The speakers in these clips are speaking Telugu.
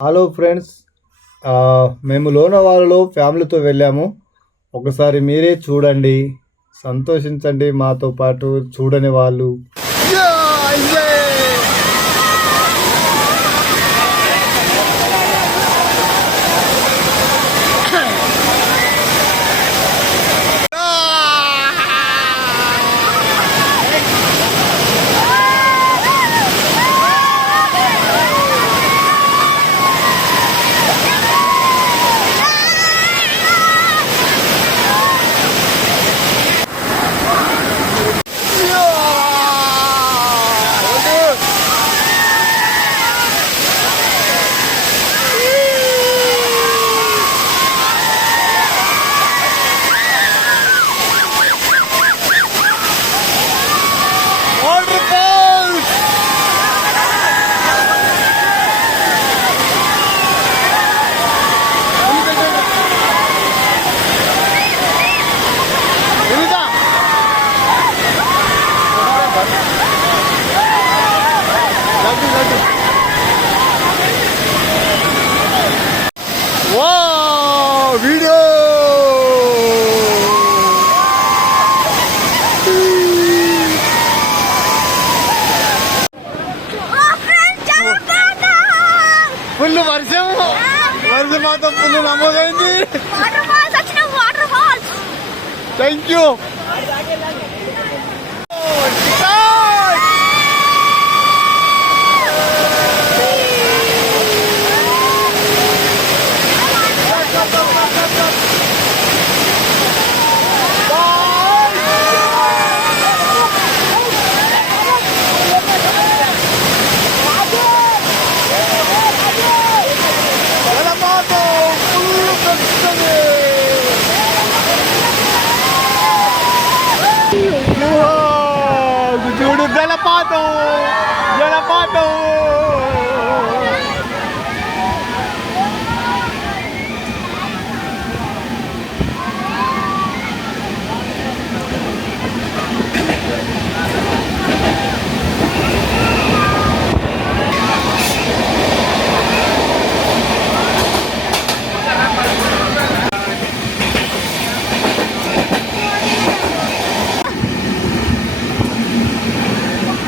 హలో ఫ్రెండ్స్ మేము లోనవాలలో ఫ్యామిలీతో వెళ్ళాము. ఒకసారి మీరే చూడండి సంతోషించండి మాతో పాటు చూడని వాళ్ళు. ఫుల్ వర్షం వర్షం మాత్రం ఫుల్ నమోదైంది. థ్యాంక్ యూ జలపాతం జలపాతం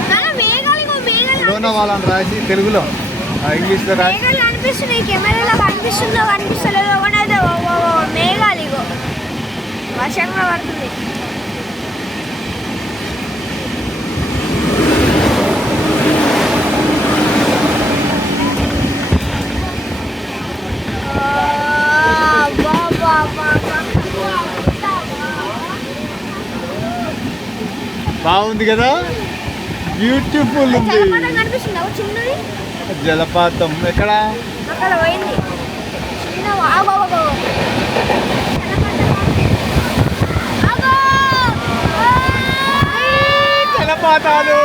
నాన్న మేఘాలు ఇగో మేఘాలు లోన వాళ్ళని రాసి తెలుగులో ఇంగ్లీష్లో రాసి మేఘాలు కనిపిస్తున్నాయి కెమెరాలో కనిపిస్తుందో కనిపిస్తలేదో కానీ అయితే ఓ ఓ ఓ మేఘాలు ఇగో వర్షంగా పడుతుంది. బాగుంది కదా బ్యూటిఫుల్ ఉంది. జలపాతం. ఎక్కడ? జలపాతాలు.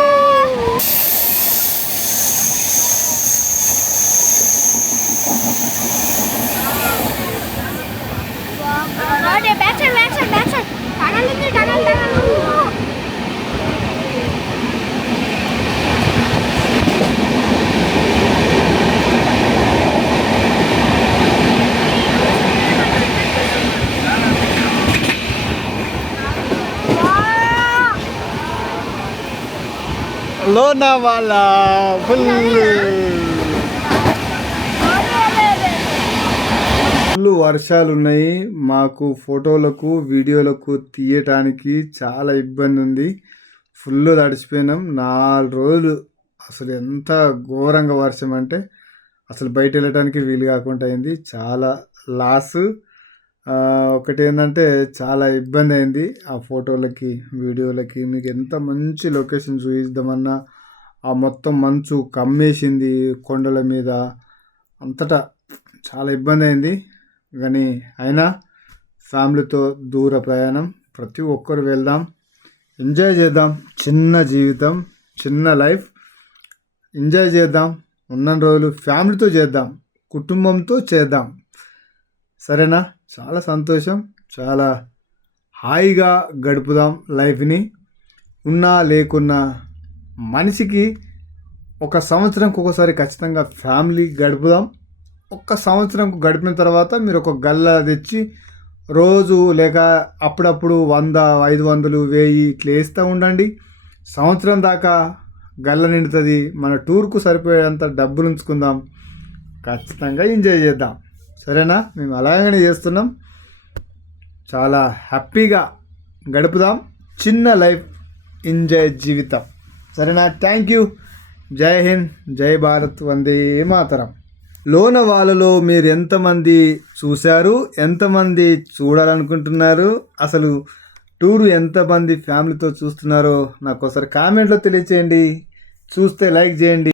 లోన వాళ్ళ ఫుల్ ఫుల్ వర్షాలు ఉన్నాయి. మాకు ఫోటోలకు వీడియోలకు తీయటానికి చాలా ఇబ్బంది ఉంది. ఫుల్ తడిచిపోయినాం నాలుగు రోజులు అసలు ఎంత ఘోరంగా వర్షం అంటే అసలు బయట వెళ్ళటానికి వీలు కాకుండా అయింది. చాలా లాస్. ఒకటి ఏంటంటే చాలా ఇబ్బంది అయింది ఆ ఫోటోలకి వీడియోలకి. మీకు ఎంత మంచి లొకేషన్ చూపిద్దామన్నా ఆ మొత్తం మంచు కమ్మేసింది కొండల మీద. అంతటా చాలా ఇబ్బంది అయింది కానీ అయినా ఫ్యామిలీతో దూర ప్రయాణం ప్రతి ఒక్కరు వెళ్దాం ఎంజాయ్ చేద్దాం. చిన్న జీవితం చిన్న లైఫ్. ఎంజాయ్ చేద్దాం. ఉన్న రోజులు ఫ్యామిలీతో చేద్దాం. కుటుంబంతో చేద్దాం. సరేనా? చాలా సంతోషం చాలా హాయిగా గడుపుదాం లైఫ్ని. ఉన్నా లేకున్నా మనిషికి ఒక సంవత్సరంకి ఒకసారి ఖచ్చితంగా ఫ్యామిలీ గడుపుదాం. ఒక్క సంవత్సరం గడిపిన తర్వాత మీరు ఒక గల్ల తెచ్చి రోజు లేక అప్పుడప్పుడు వంద ఐదు వందలు వెయ్యి ఇట్లా వేస్తూ ఉండండి. సంవత్సరం దాకా గల్ల నిండుతుంది. మన టూర్కు సరిపోయేంత డబ్బులు ఉంచుకుందాం. ఖచ్చితంగా ఎంజాయ్ చేద్దాం. సరేనా? మేము అలాగనే చేస్తున్నాం. చాలా హ్యాపీగా గడుపుదాం. చిన్న లైఫ్ ఎంజాయ్ జీవితం. సరేనా? Thank you. జై హింద్ జై భారత్ వందే మాతరం. లోన వాళ్ళలో మీరు ఎంతమంది చూశారు? ఎంతమంది చూడాలనుకుంటున్నారు? అసలు టూరు ఎంతమంది ఫ్యామిలీతో చూస్తున్నారో నాకు ఒకసారి కామెంట్లో తెలియచేయండి. చూస్తే లైక్ చేయండి.